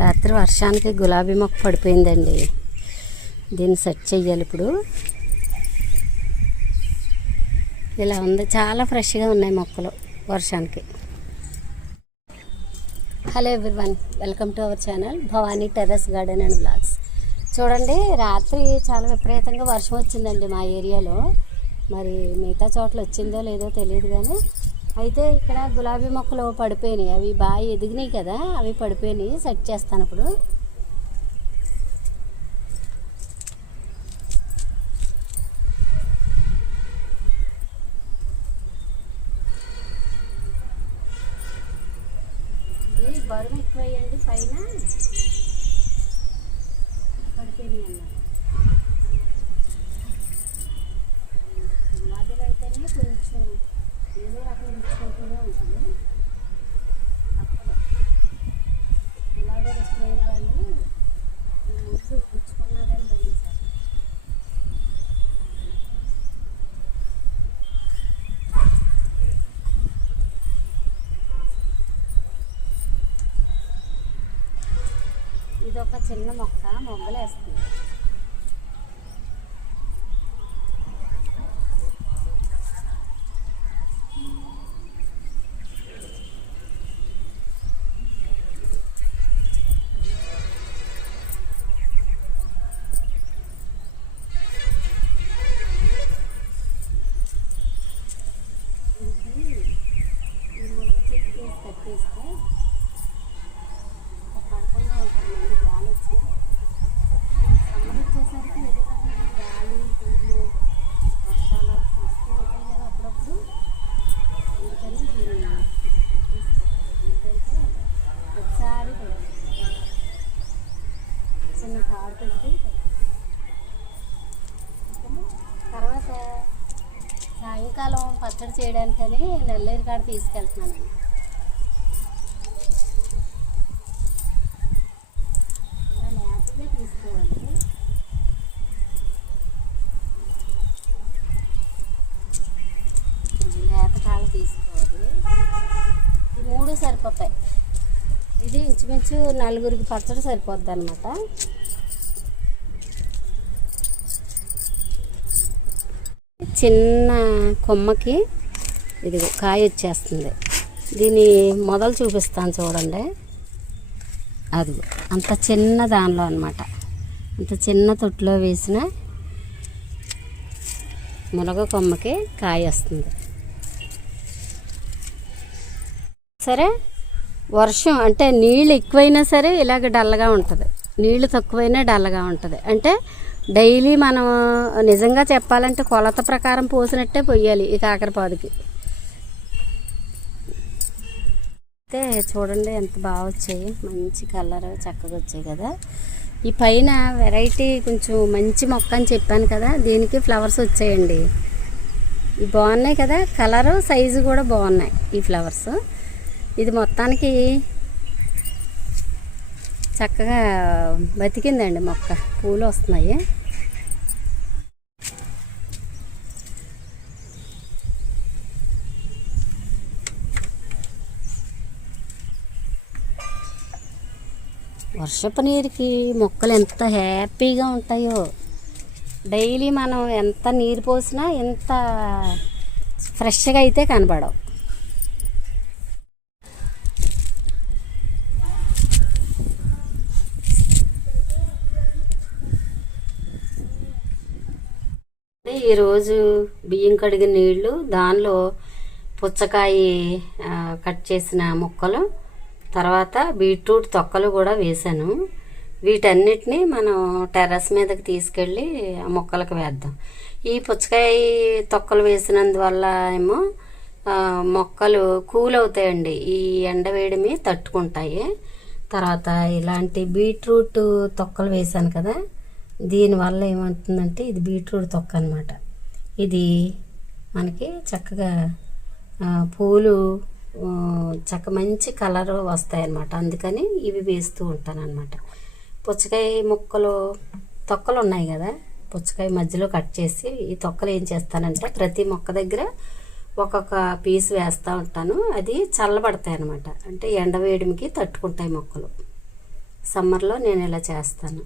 రాత్రి వర్షానికి గులాబీ మొక్క పడిపోయిందండి. దీన్ని సెట్ చేయాలి ఇప్పుడు. ఇలా ఉంది, చాలా ఫ్రెష్గా ఉన్నాయి మొక్కలు వర్షానికి. Hello everyone, welcome to our channel Bhavani terrace garden and blogs. చూడండి, రాత్రి చాలా విపరీతంగా వర్షం వచ్చిందండి మా ఏరియాలో. మరి మిగతా చోట్ల వచ్చిందో లేదో తెలియదు, కానీ అయితే ఇక్కడ గులాబీ మొక్కలు పడిపోయినాయి. అవి బాగా ఎదిగినాయి కదా, అవి పడిపోయినాయి. సెట్ చేస్తాను ఇప్పుడు. బరువు ఎక్కువయ్యండి, పైన పడిపోయినాయి అన్నమాట. గులాబీలు అంటేనే కొంచెం ఏదో రకం రుచుకుంటూనే ఉంటుంది. గులాబీలు ఇష్టమైన వాళ్ళు ముందు రుచుకున్నారని భరించారు. ఇది ఒక చిన్న మొక్క, మొగ్గలు వేస్తుంది. ఈ మునగ చెట్టు వేసి కట్టేస్తే పడకుండా ఉంటుంది. గాలి వచ్చి సమ్మర్ వచ్చేసరికి ఏదో రకంగా గాలి, దుమ్ము, వర్షాలు వస్తూ ఉంటాయి కదా అప్పుడప్పుడు. అందుకని దీన్ని కట్టేసుకోవాలి. ఎందుకంటే ఒకసారి చిన్న తాడు పెట్టి తర్వాత సాయంకాలం పచ్చడి చేయడానికని నెల్లేరు కాడ తీసుకెళ్తున్నాను. ఇలా లేతగా తీసుకోవాలి. లేత కాళ్ళు తీసుకోవాలి. ఈ 3 సరిపోతాయి. ఇది ఇంచుమించు 4గురికి పచ్చడి సరిపోద్ది అన్నమాట. చిన్న కొమ్మకి ఇది కాయ వచ్చేస్తుంది. దీని మొదలు చూపిస్తాను చూడండి. అది అంత చిన్న దానిలో అన్నమాట, అంత చిన్న తొట్టులో వేసిన మునగ కొమ్మకి కాయ వస్తుంది. సరే, వర్షం అంటే నీళ్ళు ఎక్కువైనా సరే ఇలాగ డల్లగా ఉంటుంది, నీళ్ళు తక్కువైనా డల్లగా ఉంటుంది. అంటే డైలీ మనం నిజంగా చెప్పాలంటే కొలత ప్రకారం పోసినట్టే పొయ్యాలి ఈ కాకరపాదుకి. అయితే చూడండి ఎంత బాగా వచ్చాయి, మంచి కలర్ చక్కగా వచ్చాయి కదా. ఈ పైన వెరైటీ కొంచెం మంచి మొక్క అని చెప్పాను కదా, దీనికి ఫ్లవర్స్ వచ్చాయండి. ఇవి బాగున్నాయి కదా, కలరు సైజు కూడా బాగున్నాయి ఈ ఫ్లవర్స్. ఇది మొత్తానికి చక్కగా బతికిందండి మొక్క, పూలు వస్తున్నాయి. వర్షపు నీరుకి మొక్కలు ఎంత హ్యాపీగా ఉంటాయో. డైలీ మనం ఎంత నీరు పోసినా ఎంత ఫ్రెష్గా అయితే కనబడవు. ఈరోజు బియ్యం కడిగిన నీళ్ళు, దానిలో పుచ్చకాయ కట్ చేసిన ముక్కలు, తర్వాత బీట్రూట్ తొక్కలు కూడా వేసాను. వీటన్నిటిని మనం టెర్రస్ మీదకి తీసుకెళ్ళి ఆ మొక్కలకు వేద్దాం. ఈ పుచ్చకాయ తొక్కలు వేసినందువల్ల ఏమో మొక్కలు కూల్ అవుతాయండి, ఈ ఎండవేడిమి తట్టుకుంటాయి. తర్వాత ఇలాంటి బీట్రూట్ తొక్కలు వేసాను కదా, దీనివల్ల ఏమంటుందంటే ఇది బీట్రూట్ తొక్క అనమాట. ఇది మనకి చక్కగా పూలు మంచి కలర్ వస్తాయన్నమాట. అందుకని ఇవి వేస్తూ ఉంటాను అనమాట. పుచ్చకాయ ముక్కలు తొక్కలు ఉన్నాయి కదా, పుచ్చకాయ మధ్యలో కట్ చేసి ఈ తొక్కలు ఏం చేస్తానంటే ప్రతి మొక్క దగ్గర ఒక్కొక్క పీస్ వేస్తూ ఉంటాను. అది చల్లబడతాయి అన్నమాట, అంటే ఎండవేడిమికి తట్టుకుంటాయి మొక్కలు. సమ్మర్లో నేను ఇలా చేస్తాను.